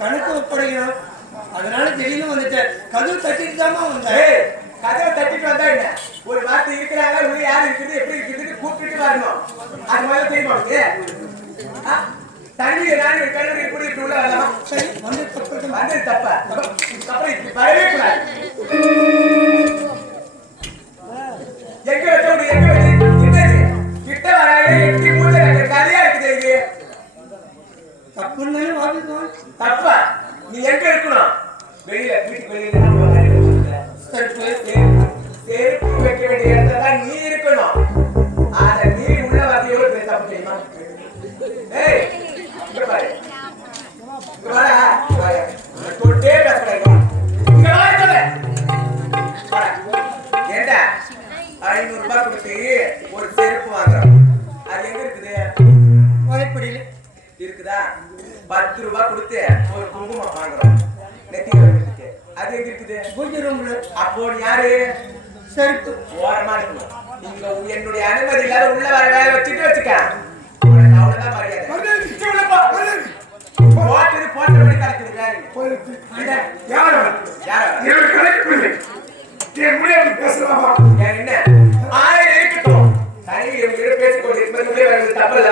கணக்கு ஒப்படைக்கணும். அதனால திடீர்னு வந்துட்டேன். கதவு தட்டிட்டு தாமா வந்தேன். கதவை தட்டிட்டு வந்தா என்ன? ஒரு வார்த்தை இருக்கிறாங்க, உள்ள யாரு இருக்குது, எப்படி இருக்குது கூப்பிட்டு வரணும். அது மாதிரி தெரியுமா உனக்கு? தண்ணி நான் கல்லூரி கூட்டிட்டு உள்ள வரலாம். சரி, வந்து தப்பா அப்புறம் இப்படி வரவே கூடாது. எங்க வச்சோடு எங்க வச்சு கிட்ட வராங்க. எப்படி மூச்சை கதையா இருக்குது இது. தப்புன்னு வாங்கிக்கணும். தப்பா? நீ எங்க இருக்கணும்? வெளியில வீட்டுக்கு வெளியில செருப்பு வைக்க வேண்டிய இடத்துல நீ இருக்கணும். அத நீ உள்ள வந்து எவ்வளவு பெரிய தப்பு தெரியுமா? ஏய் இங்க பாரு, இங்க வர தொட்டே பேசுறேன். இங்க வர ஏண்டா 500 ரூபாய் கொடுத்து ஒரு செருப்பு வாங்குறோம். அது எங்க இருக்குது? வாய்ப்படியில இருக்குதா? 10 ரூபாய் கொடுத்து ஒரு குங்குமம் வாங்குறோம் நெத்தியில வைக்கிறதுக்கு. அது எங்க இருக்குது? பூஜை ரூம்ல. அப்போ யாரு செருப்பு ஓரமா இருக்கணும். நீங்க என்னுடைய அனுமதி இல்லாத உள்ள வர வேலை வச்சுட்டு வச்சுக்க. அவ்வளவுதான் மரியாதை. போட்டபடி கலக்குது என்ன 1000 இருக்கட்டும். தனி பேசிக்கொண்டு தப்பல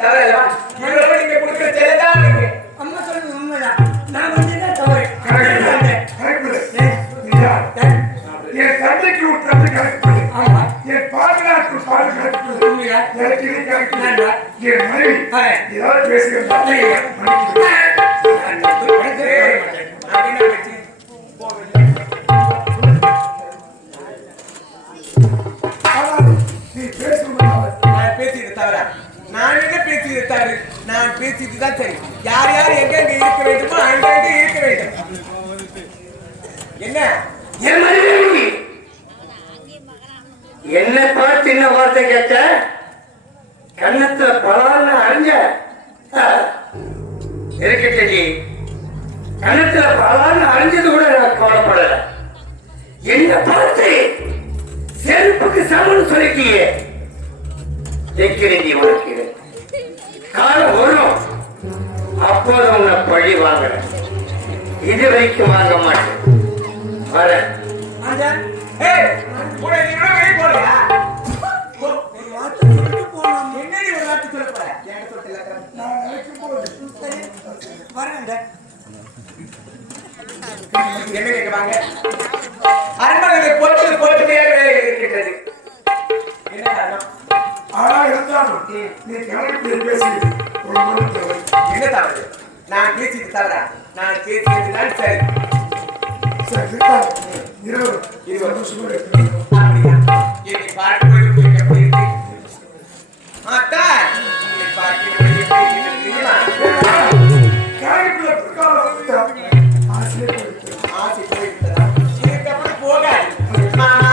தவறா? நீங்க கொடுக்குற செலதான் இருக்கு. அம்மா சொல்லுங்க உண்மைதான். நான் வந்து தவறு என் தந்தைக்கு ஒரு தந்தை கரெக்ட். ஆமா, என் பாதுகாப்பு கரெக்ட். என் மனைவி ஏதாவது பேசுகிறேன். நீ பேசியது தவிர நான் என்ன பேசியது தவறு? நான் பேசியதுதான் சரி. யார் யார் எங்க இருக்க வேண்டுமோ அங்கே இருக்க வேண்டும். என்ன என்ன பார்த்து என்ன வார்த்தை கேட்ட? கண்ணத்துல பலான்னு அரைஞ்ச இருக்கட்டி. கண்ணத்துல பலான்னு அரைஞ்சது கூட நான் கவலைப்படல. என்ன பார்த்து செருப்புக்கு சமன் சொல்லிட்டியே. தைக்கிறேன் உனக்கு காலம் வரும், அப்போது உன்னை பழி வாங்குறேன். இது வரைக்கும் வாங்க மாட்டேன். வர அரண்மனை போட்டு இருக்கின்றது. என்ன காரணம்? என்ன தவறு? நான் பேசியது தவறா? நான் பேசியதுதான் சரி. ஆசை போயிட்டதா? இதுக்கப்புறம் போகாது. மாமா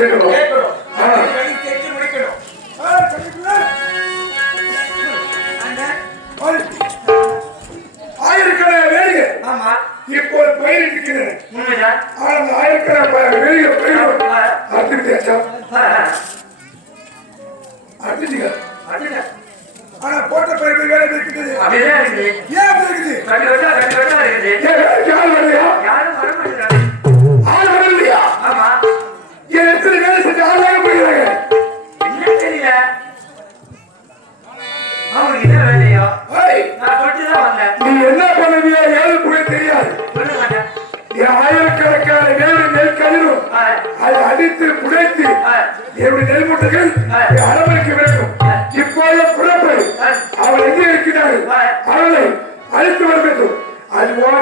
கேட்கணும். கேட்கணும். ஆ. அதை வழி செஞ்சு முடிக்கணும். சொல்லிக்கல. அண்ணா, ஆயிரக்கணக்கான வேலைங்க ஆமா இப்போ பயிர் இருக்கிறது. உண்மைதான். ஆனா அந்த ஆயிரக்கணக்கான வேலைங்க பயிர் அறுத்துக்கிட்டாச்சா? அறுத்துட்டீங்க. அதுதான். ஆனா போட்ட பயிர் வேலை இருக்குது. அப்படிதான் இருக்குது. ஏன் அப்படி இருக்குது? ரெண்டு வருஷம் இருக்குது. ஏன் வேலைக்கு ஆள் வரலையா? யாரும் வர மாட்டேங்கிறாங்க. ஆள் வரலையா? ஆமா. ஏன் எத்தனை வேலை செஞ்சு ஆள் வாங்க போயிடுறாங்க? என்ன தெரியல. அவங்களுக்கு என்ன வேலையோ ஏய், நான் சொல்லிட்டுதான் வந்தேன். நீ என்ன பண்ணுவியோ ஏழு கூட தெரியாது. சொல்ல மாட்டேன். என் ஆயிரக்கணக்கான வேறு நெல் கதிரும் அதை அடித்து புடைத்து என்னுடைய நெல் மூட்டைகள் அரவணைக்க வேண்டும். இப்போது புறப்படு. அவள் எங்கே இருக்கிறார்கள் அவளை அழைத்து வர வேண்டும். அது போல